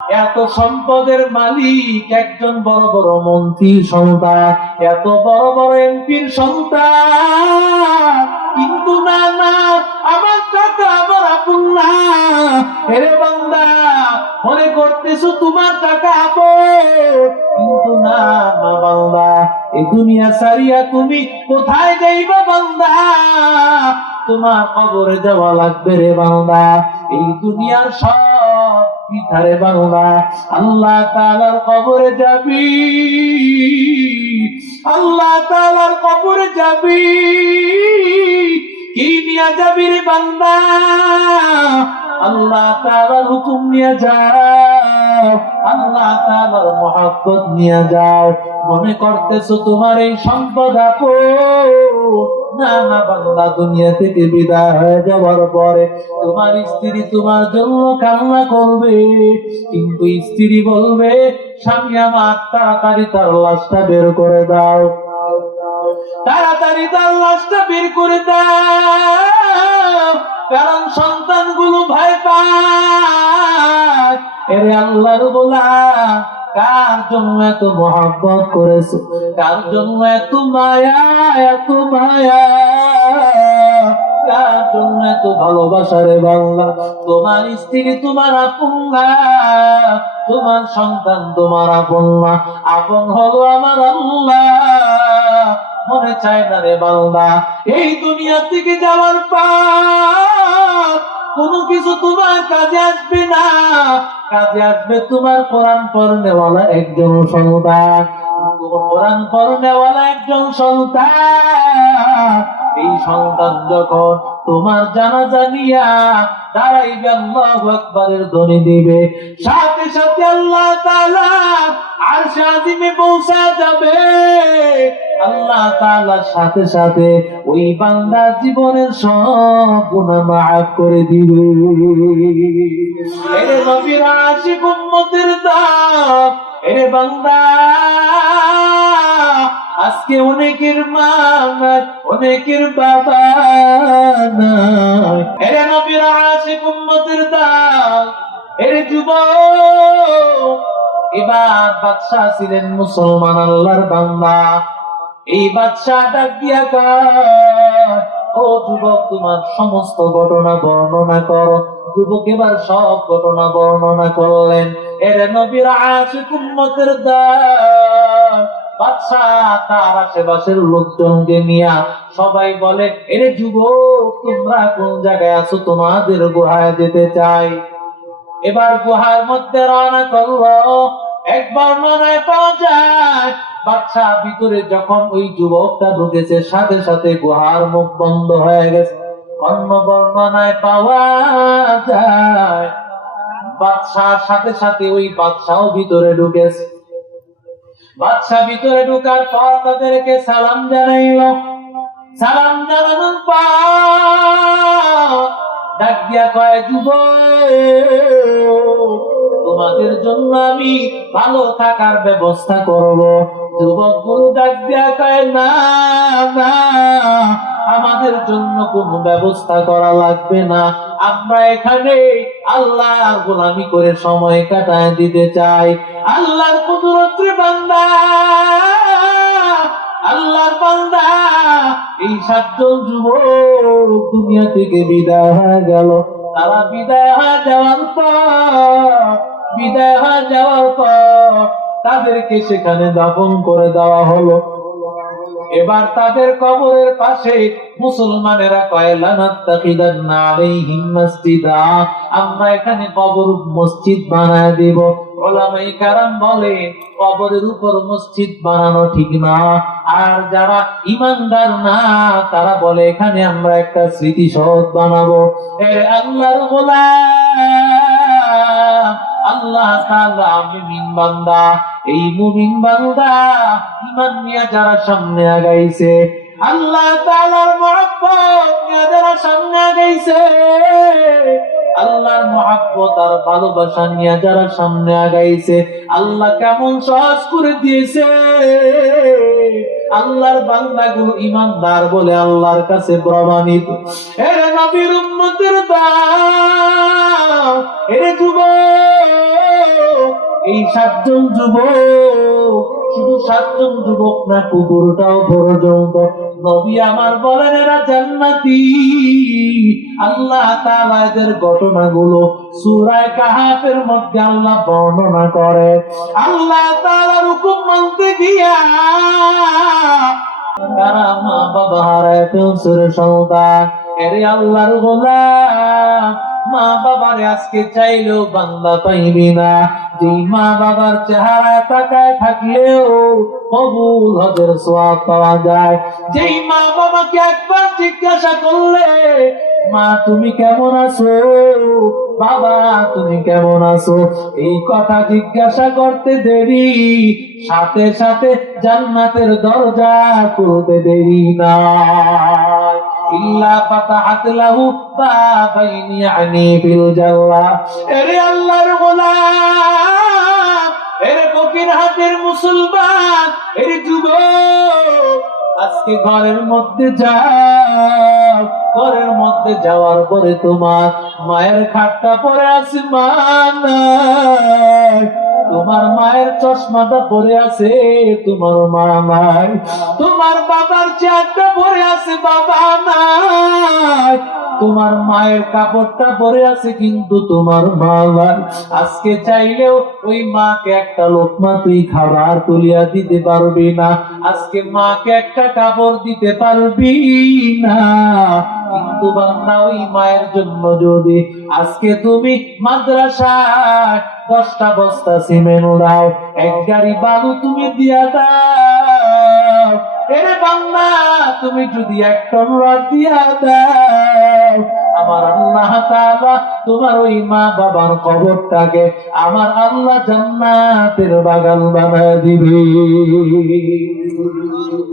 এত সম্পদের মালিক একজন বড় বড় মন্ত্রীর সন্তান, এত বড় বড় এমপির সন্তান। কিন্তু না না, আমার আমার আপন না এরে বান্দা, মনে করতেছো তোমার টাকা আপন? কিন্তু না না বান্দা এই দুনিয়া সারিয়া তুমি কোথায় যাইবা বান্দা? তোমার কবরে যাওয়া লাগবে রে বান্দা। এই দুনিয়ার সব পিঠারে বাংলা, আল্লাহ তালার কবরে যাবি। আল্লাহ তালার কবরে যাবি। কি নিয়ে যাবি রে বান্দা? আল্লাহ তালার হুকুম নিয়ে যাও। আল্লাহ তালার মহাব্বত নিয়ে যাও। মনে করতেছো তোমার এই সম্পদ আপন। দুনিয়া থেকে বিদায় হয়ে যাওয়ার পরে তোমার স্ত্রী তোমার জন্য কান্না করবে। কিন্তু স্ত্রী বলবে, স্বামী আমার, তাড়াতাড়ি তার লাশটা বের করে দাও। তাড়াতাড়ি তার লাশটা বের করে দাও, কারণ সন্তানগুলো ভয় পায়। এরে আল্লাহর বলা কার জন্য এত মহাব্বত করেছ? কার জন্য এত মায়া এত মায়া? কার জন্য এত ভালোবাসা রে বাংলা? তোমার স্ত্রী, তোমার তোমার সন্তান, তোমার আপন আপন হলো আমার আল্লাহ। মনে চায় না রে বাংলা, এই দুনিয়া থেকে যাওয়ার পর কোনো কিছু তোমার কাজে আসবে না। কাজে আসবে তোমার কোরআন পড়নেওয়ালা একজন সন্তান। কোরআন পড়নেওয়ালা একজন সন্তান। এই সন্তান যখন তোমার জানাজা নিয়া দাঁড়াইবে আল্লাহু আকবারের ধ্বনি দিবে। সাথে সাথে আল্লাহ তাআলা আরশ আজিমে পৌঁছা যাবে। আল্লাহ তাআলার সাথে সাথে ওই বান্দার জীবনের সব গুনাহ মাফ করে দিবে। এরে নবীর আশিক উম্মতের দাম এরে বান্দা। আজকে অনেকের মা অনেকের বাবা নাই। এরে নবীর আশিক উম্মতের দাম এরে যুবক, এবার বাদশাহ ছিলেন মুসলমান আল্লাহর বান্দা। এই বাদশাহ ডাক দিয়া ও যুবক, তোমার সমস্ত ঘটনা বর্ণনা করো। যুবক, এবার সব ঘটনা বর্ণনা করলেন। এর নবীর আশিক উম্মতের দান বাদশাহ তার আশেপাশের লোকজনকে নিয়া সবাই বলে, এরে যুবক, তোমরা কোন জায়গায় আছো? তোমাদের গুহায় যেতে চাই। এবার গুহার মধ্যে রওনা করল। এক বর্ণনায় পাওয়া যায়, বাচ্চা ভিতরে যখন ওই যুবকটা ঢুকেছে, সাথে সাথে গুহার মুখ বন্ধ হয়ে গেছে। অন্য বর্ণনায় পাওয়া যায়। বাদশার সাথে সাথে ওই বাদশাও ভিতরে ঢুকেছে। বাদশা ভিতরে ঢুকার পর তাদেরকে সালাম জানাইল। সালাম জানানোর পর ডাক দিয়া কয় যুব তোমাদের জন্য আমি ভালো থাকার ব্যবস্থা করব। যুবক গুরু ডাক দিয়া কয়, না না আমাদের জন্য কোনো ব্যবস্থা করা লাগবে না। আমরা এখানে আল্লাহর গোলামি করে সময় কাটায় দিতে চাই। আল্লাহর কুদরত্রে বান্দা, আল্লাহর বান্দা, এই সাতজন যুবক দুনিয়া থেকে বিদায় হয়ে গেল। তারা বিদায় হয়ে যাওয়ার পর, বিদায় হয়ে যাওয়ার পর তাদেরকে সেখানে দাফন করে দেওয়া হলো। এবার তাদের কবরের পাশে মুসলমানেরা মসজিদা। আমরা এখানে কবর মসজিদ বানায় দিব। ওলামাই কারাম বলে কবরের উপর মসজিদ বানানো ঠিক না। আর যারা ইমানদার না, তারা বলে, এখানে আমরা একটা স্মৃতিসৌধ বানাবো। আল্লাহর গোলাম, আল্লাহ বান্দা। এই মুমিন বান্দা ইমান নিয়ে যারা সামনে আগাইছে, আল্লাহ তাআলার মহব্বত যারা সামনে আগাইছে, আল্লাহর মহাব্বত আর ভালোবাসা নিয়ে যারা সামনে আগাইছে, আল্লাহ কেমন সহজ করে দিয়েছে। আল্লাহর বান্দাগুলো ইমানদার বলে আল্লাহর কাছে প্রমাণিত। এর নবীর উম্মতের দাও এর যুবক এই সাতজন যুবক, শুধু সাতজন যুবক না, কুকুরটাও পর্যন্ত নবী আমার বলেন, এরা জান্নাতি। আল্লাহ তাআলা এদের ঘটনাগুলো সূরা কাহাফের মধ্যে আল্লাহ বর্ণনা করে। আল্লাহ তাআলার হুকুম মানতে গিয়া কারা মা বাবা হারায় ফেলছে সন্তান। এরে আল্লাহর গোলাম মা বাবার আজকে চাইলেও বান্দা পাইবি না। যে মা বাবার চেহারা তাকায় থাকলেও কবুল হজের সোয়াব পাওয়া যায়। যেই মা বাবাকে একবার জিজ্ঞাসা করলে, মা, তুমি কেমন আছো? বাবা, তুমি কেমন আছো? এই কথা জিজ্ঞাসা করতে দেরি। সাথে সাথে জান্নাতের দরজা খুলতে দেরি না ইল্লা ফাতাহাত লাহু বাবাইন ইয়ানি ফিল জান্নাহ এরে আল্লাহর গোলাম, এরে ফকির হাতের মুসলমান আজকে ঘরের মধ্যে যাও, ঘরের মধ্যে যাওয়ার পরে তোমার মায়ের খাটটা পরে আছে মা। তোমার মায়ের চশমাটা পরে আছে, তোমার মা নাই। তোমার বাবার চেয়ারটা পরে আছে, বাবা নাই। তোমার মায়ের কাপড়টা পরে আছে, কিন্তু তোমার মা আজকে চাইলেও ওই মাকে একটা লোকমা তুই খাবার তুলিয়া দিতে পারবি না। আজকে মাকে একটা কাপড় দিতে পারবি না, কিন্তু বান্দা ওই মায়ের জন্য যদি আজকে তুমি মাদ্রাসায় দশটা বস্তা সিমেন্ট দাও এক গাড়ি বালু তুমি দিয়া দাও, এরে বাংলা তুমি যদি এক টন দিয়া দাও আমার আল্লাহ তোমার ওই মা বাবার কবরটাকে আমার আল্লাহ জান্নাতের বাগান বানায় দিবে।